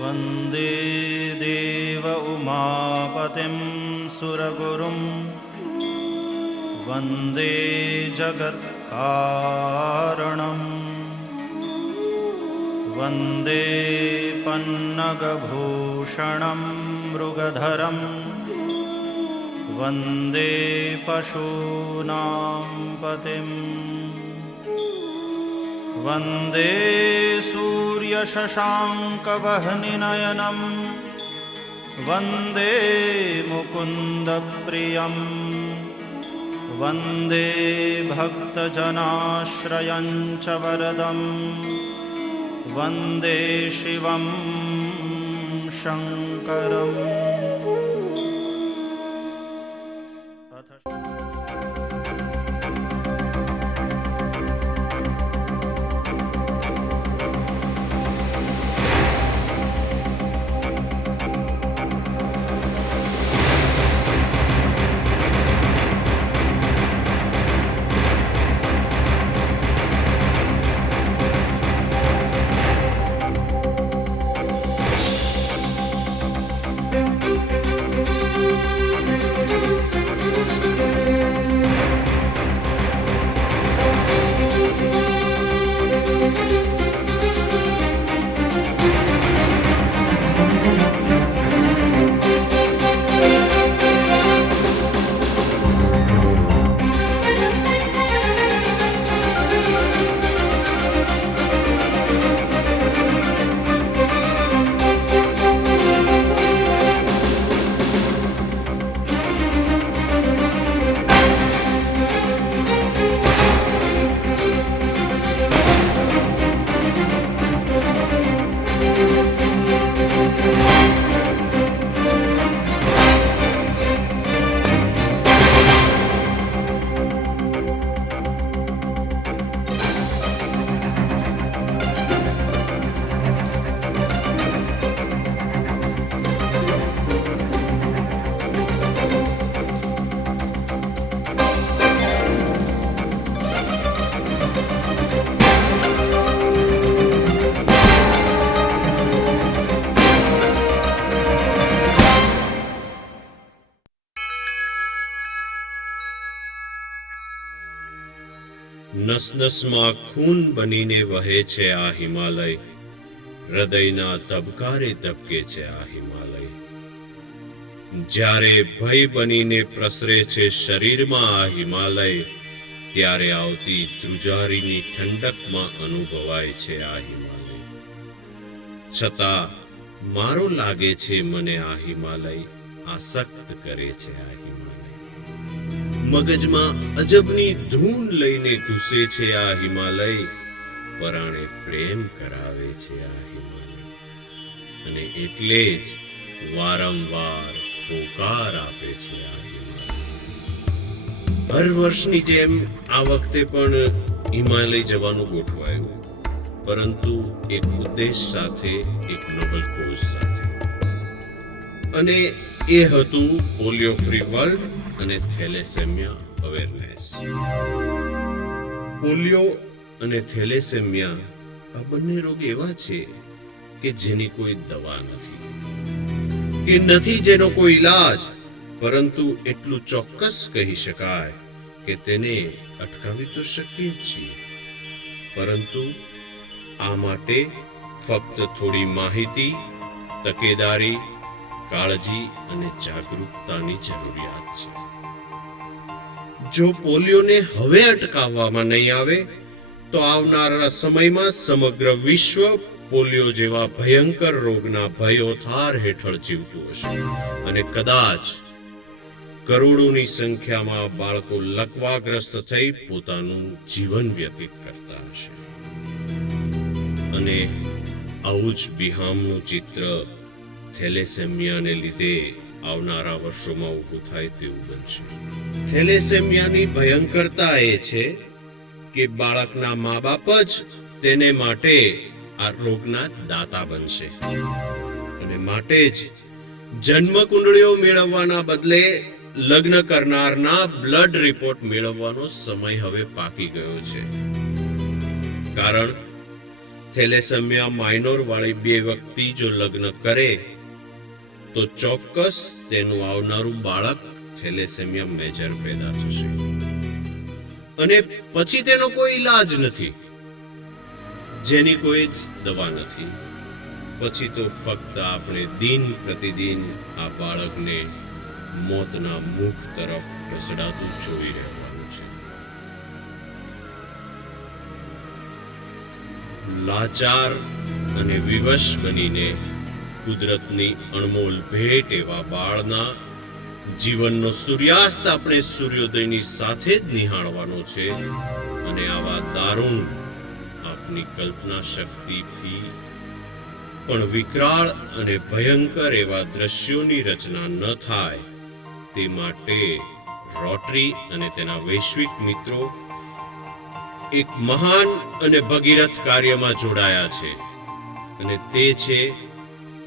वन्दे देव उमापतिं सुरगुरुं वन्दे जगत्कारणं वन्दे पन्नगभूषणं मृगधरं वन्दे पशूनां पतिं वन्दे सूर्यशशाङ्कवह्निनयनं वन्दे मुकुन्दप्रियं वन्दे भक्तजनाश्रयं च वरदं वन्दे शिवं शङ्करम्। નસનસમાં ખૂન બનીને વહે છે આ હિમાલય, હૃદયના ધબકારે ધબકે છે આ હિમાલય. જ્યારે ભય બનીને પ્રસરે છે શરીરમાં આ હિમાલય, ત્યારે આવતી ધ્રુજારીની ઠંડકમાં અનુભવાય છે આ હિમાલય. છતાં મારો લાગે છે મને આ હિમાલય આસક્ત કરે છે આ હિમાલય. મગજમાં અજબની ધૂન લઈને ઘૂસે છે આ હિમાલય, પરાણે પ્રેમ કરાવે છે આ હિમાલય. અને એટલે જ વારંવાર પોકાર આપે છે આ હિમાલય. હર વર્ષની જેમ આ વખતે પણ હિમાલય જવાનું ગોઠવાયું, પરંતુ એક ઉદ્દેશ સાથે, એક નોબલ કોઝ સાથે. અને એ હતું પોલિયો ફ્રી વર્લ્ડ અને થેલેસેમિયા અવેરનેસ. પોલિયો અને થેલેસેમિયા આ બંને રોગ એવા છે કે જેની કોઈ દવા નથી, કે નથી જેનો કોઈ ઈલાજ, પરંતુ એટલું ચોક્કસ કહી શકાય કે તેને અટકાવી તો શકીએ છીએ, પરંતુ આ માટે ફક્ત થોડી માહિતી, તકેદારી, કાળજી અને જાગૃતતાની જરૂરિયાત છે. જો પોલિયોને હવે અટકાવવામાં નહીં આવે તો આવનારા સમયમાં સમગ્ર વિશ્વ પોલિયો જેવા ભયંકર રોગના ભયોથાર હેઠળ જીવતું હશે, અને કદાચ કરોડોની સંખ્યામાં બાળકો લકવાગ્રસ્ત થઈ પોતાનું જીવન વ્યતીત કરતા હશે. અને આવું જ બિહામનું ચિત્ર થેલેસેમિયાને લીધે આવનારા વર્ષોમાં ઊભું થાય તેવું બનશે. થેલેસેમિયાની ભયંકરતા એ છે કે બાળકના મા બાપ જ તેને માટે આ રોગના દાતા બનશે, અને માટે જ જન્મ કુંડળીઓ મેળવવાના બદલે લગ્ન કરનારના બ્લડ રિપોર્ટ મેળવવાનો સમય હવે પાકી ગયો છે. કારણ થેલેસેમિયા માઇનોર વાળી બે વ્યક્તિ જો લગ્ન કરે તો ચોક્કસ તેનું આવનારું બાળક થેલેસેમિયા મેજર પેદા થશે અને પછી તેનો કોઈ ઈલાજ નથી, જેની કોઈ જ દવા નથી. પછી તો ફક્ત આપણે દિન પ્રતિદિન આ બાળકને મોતના મુખ તરફ ઢસડાતું જોઈ રહેવાનું છે. લાચાર અને વિવશ બનીને કુદરતની અણમોલ ભેટ એવા બાળના જીવનનો સૂર્યાસ્ત આપણે સૂર્યોદયની સાથે જ નિહાળવાનો છે અને આવા દારૂણ આપની કલ્પના શક્તિથી પણ વિકરાળ અને ભયંકર એવા દ્રશ્યોની રચના ન થાય તે માટે રોટરી અને તેના વૈશ્વિક મિત્રો એક મહાન અને ભગીરથ કાર્યમાં જોડાયા છે અને તે છે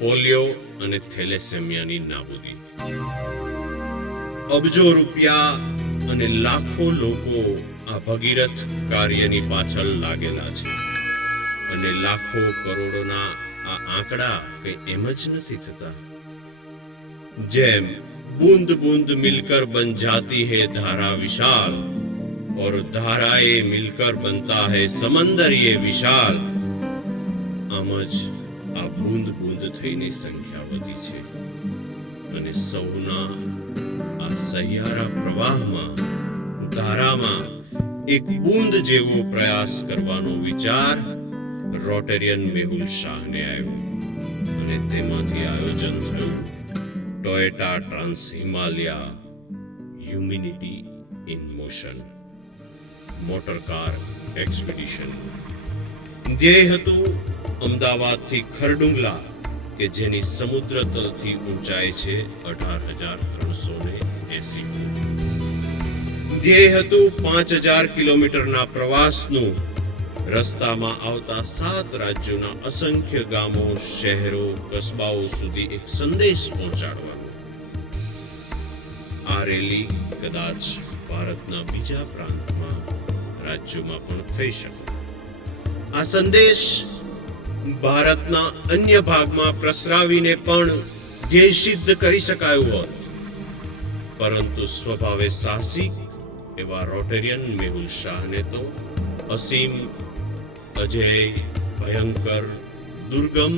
પોલિયો અને થેલેસેમિયાની નાબૂદી. અબજો રૂપિયા અને લાખો લોકો આ ભગીરથ કાર્યની પાછળ લાગેલા છે અને લાખો કરોડોના આ આંકડા કઈ એમ જ નથી થતા. જેમ बूंद बूंद मिलकर बन जाती है धारा विशाल और धाराएं मिलकर बनता है समंदर ये विशाल, आम ज आ बूंद बूंद थईने संख्या वधी छे અને સૌના આ સહિયારા પ્રવાહમાં ધારામાં એક બૂંદ જેવો પ્રયાસ કરવાનો વિચાર રોટેરિયન મેહુલ શાહને આવ્યો અને તેમાંથી આયોજન થયું Toyota trans Himalaya humanity in motion motor car expedition. ધ્યેય હતું અમદાવાદથી ખરડુંગલા કે જેની સમુદ્ર તલથી ઊંચાઈ છે 18,380 ફૂટ. ધ્યેય હતું 5,000 કિલોમીટરના પ્રવાસનું રસ્તામાં આવતા 7 રાજ્યોના અસંખ્ય ગામો, શહેરો, કસ્બાઓ સુધી એક સંદેશ પહોંચાડવાનો. આ રેલી કદાચ ભારતના બીજા પ્રાંતમાં રાજ્યોમાં પણ થઈ શકે. આ સંદેશ ભારતના અન્ય ભાગમાં પ્રસરાવીને પણ ધ્યેય સિદ્ધ કરી શકાયું હોત, પરંતુ સ્વભાવે સાહસિક એવા રોટેરિયન મેહુલ શાહને તો અસીમ, અજય, ભયંકર, દુર્ગમ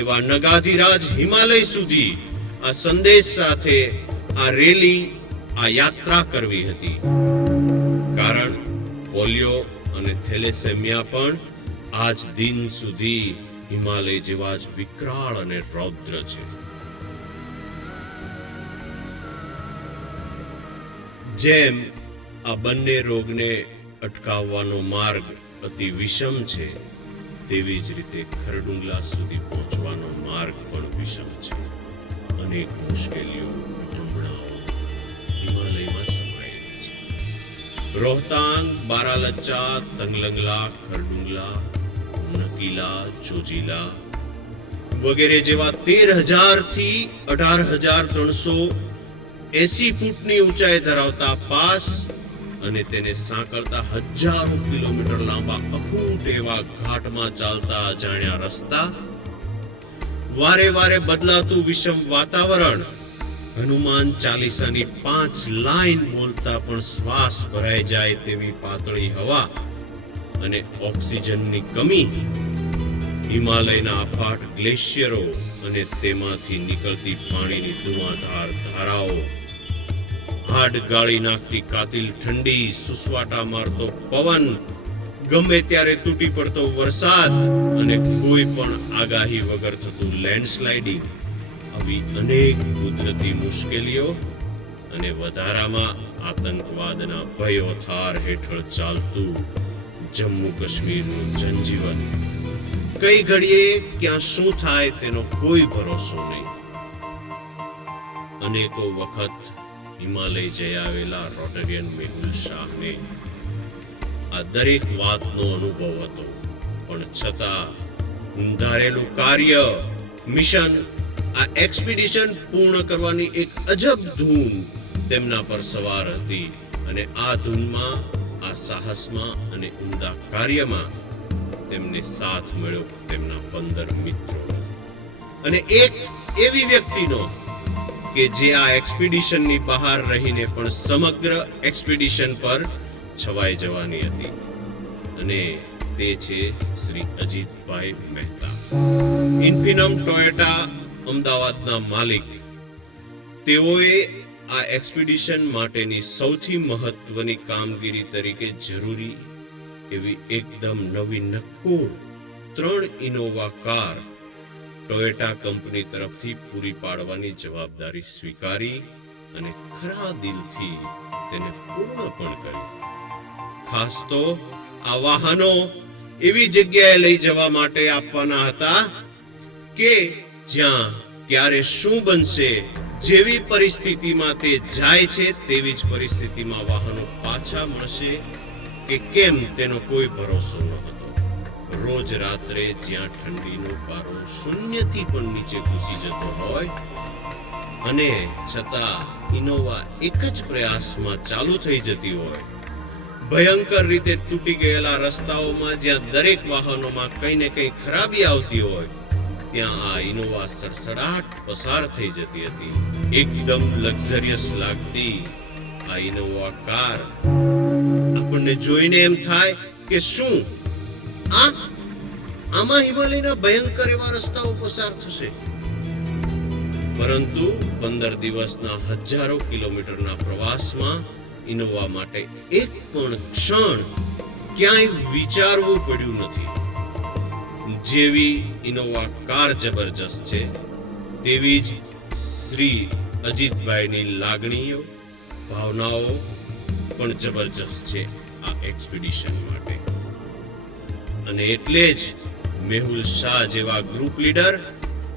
એવા નગાધિરાજ હિમાલય સુધી આ સંદેશ સાથે આ રેલી, આ યાત્રા કરવી હતી. કારણ પોલિયો અને થેલેસેમિયા પણ આજ દિન સુધી હિમાલય જેવા જ વિકરાળ અને રૌદ્ર છે. જેમ આ બંને રોગને અટકાવવાનો માર્ગ અતિ વિષમ છે, તેવી જ રીતે ખરડુંગલા સુધી પહોંચવાનો માર્ગ પણ વિષમ છે. અનેક મુશ્કેલીઓ, વિડંબણાઓ હિમાલયમાં સમાયેલી છે. રોહતાંગ, બારાલચ્ચા, તંગલંગલા, ખરડુંગલા, નકીલા, ચોજીલા વગેરે જેવા 13,000 થી 18,380 ફૂટની ઊંચાઈ ધરાવતા પાસ અને તેને સાંકળતા હજારો કિલોમીટર લાંબા અખૂટ એવા ઘાટમાં ચાલતા અજાણ્યા રસ્તા, વારે વારે બદલાતું વિષમ વાતાવરણ, હનુમાન ચાલીસાની 5 લાઈન બોલતા પણ શ્વાસ ભરાઈ જાય તેવી પાતળી હવા અને ઓક્સિજનની કમી, હિમાલયના અફાટ ગ્લેશિયરો અને તેમાંથી નીકળતી પાણીની ધુઆધાર ધારાઓ, હાડ ગાળી નાખતી કાતિલ ઠંડી, સુસવાટા મારતો પવન, ગમે ત્યારે તૂટી પડતો વરસાદ અને કોઈ પણ આગાહી વગર થતું લેન્ડસ્લાઇડિંગ, આવી અનેક કુદરતી મુશ્કેલીઓ અને વધારામાં આતંકવાદના ભયોથાર હેઠળ ચાલતું જમ્મુ કાશ્મીરનું જનજીવન, કઈ ઘડીએ ક્યાં શું થાય તેનો કોઈ ભરોસો નહીં. અનેકો વખત હિમાલય જઈ આવેલા રોટેરિયન મેહુલ શાહને આ દરેક વાતનો અનુભવ હતો, પણ છતાં ધારેલું કાર્ય, મિશન, આ એક્સપિડિશન પૂર્ણ કરવાની એક અજબ ધૂન તેમના પર સવાર હતી અને આ ધૂનમાં, આ સાહસમાં અને ઉમદા કાર્યમાં તેમને સાથ મળ્યો તેમના 15 મિત્રો અને એક એવી વ્યક્તિનો કે જે આ એક્સપિડિશનની બહાર રહીને પણ સમગ્ર એક્સપિડિશન પર છવાઈ જવાની હતી અને તે છે શ્રી અજીતભાઈ મહેતા, ઇન્ફિનમ ટોયોટા અમદાવાદના માલિક. તેઓએ આ એક્સપિડિશન માટેની સૌથી મહત્વની કામગીરી તરીકે જરૂરી એવી એકદમ નવી નક્કોર 3 ઇનોવા કાર ટોયોટા કંપની તરફથી પૂરી પાડવાની જવાબદારી સ્વીકારી અને ખરા દિલથી તેને પૂર્ણ પણ કરી. ખાસ તો આ વાહનો એવી જગ્યાએ લઈ જવા માટે આપવાના હતા કે જ્યાં ક્યારે શું બનશે, જેવી પરિસ્થિતિમાં તે જાય છે તેવી જ પરિસ્થિતિમાં વાહનો પાછા મળશે કે કેમ તેનો કોઈ ભરોસો ન હતો. રોજ રાત્રે જ્યાં ઠંડીનો પારો શૂન્યથી પણ નીચે ઘૂસી જતો હોય અને છતાં ઇનોવા એક જ પ્રયાસમાં ચાલુ થઈ જતી હોય, ભયંકર રીતે તૂટી ગયેલા રસ્તાઓમાં જ્યાં દરેક વાહનોમાં કંઈ ને કંઈ ખરાબી આવતી હોય ત્યાં આ ઇનોવા સડસડાટ પસાર થઈ જતી હતી. એકદમ લક્ઝરિયસ લાગતી આ ઇનોવા કાર આપણને જોઈને એમ થાય કે શું આમાં હિમાલયના ભયંકર એવા રસ્તાઓ પસાર થશે. પરંતુ 15 દિવસના હજારો કિલોમીટરના પ્રવાસમાં ઇનોવા માટે એક પણ ક્ષણ ક્યાંય વિચારવું પડ્યું નથી. જેવી ઇનોવા કાર જબરજસ્ત છે તેવી જ શ્રી અજીતભાઈની લાગણીઓ, ભાવનાઓ પણ જબરજસ્ત છે આ એક્સપિડિશન માટે. અને એટલે જ મેહુલ શાહ જેવા ગ્રુપ લીડર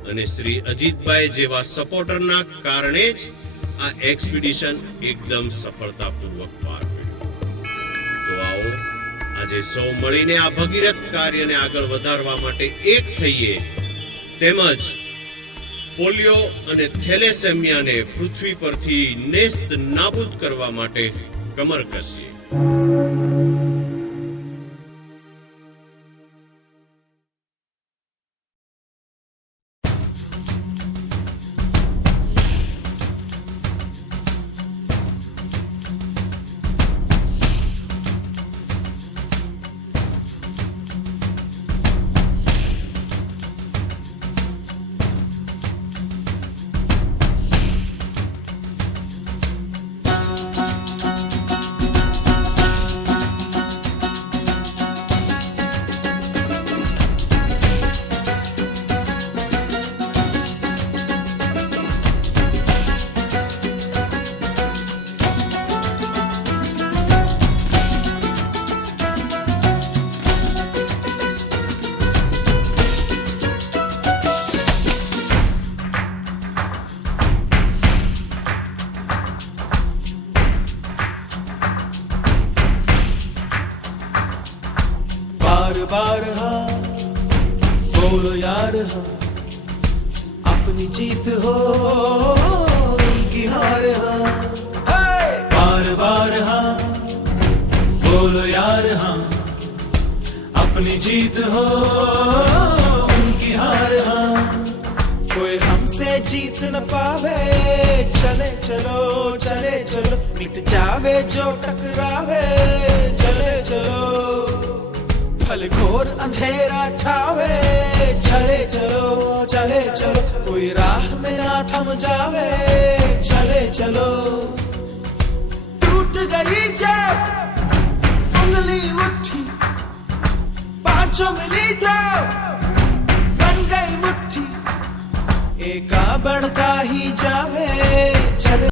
અને શ્રી અજીતભાઈ જેવા સપોર્ટરના કારણે જ આ એક્સપિડિશન એકદમ સફળતાપૂર્વક પાર પડ્યું. તો આવો આજે સૌ મળીને આ ભગીરથ કાર્યને આગળ વધારવા માટે એક થઈએ, તેમજ પોલિયો અને થેલેસેમિયાને પૃથ્વી પરથી નેસ્ત નાબૂદ કરવા માટે કમર કસીએ. बार हाँ बोलो यार हाँ, अपनी जीत हो उनकी हार हाँ. बार बार हाँ बोलो यार हाँ, अपनी जीत हो उनकी हार हाँ. कोई हमसे जीत न पावे, चले चलो चले चलो, मिट जावे जो टकरावे, चले चलो. भले घोर अंधेरा छावे, चले चलो चले चलो, कोई राह में ना थम जावे, चले चलो. टूट गई जब उंगली मुट्ठी, पांचों मिली तो बन गई मुट्ठी, एका बढ़ता ही जावे, चले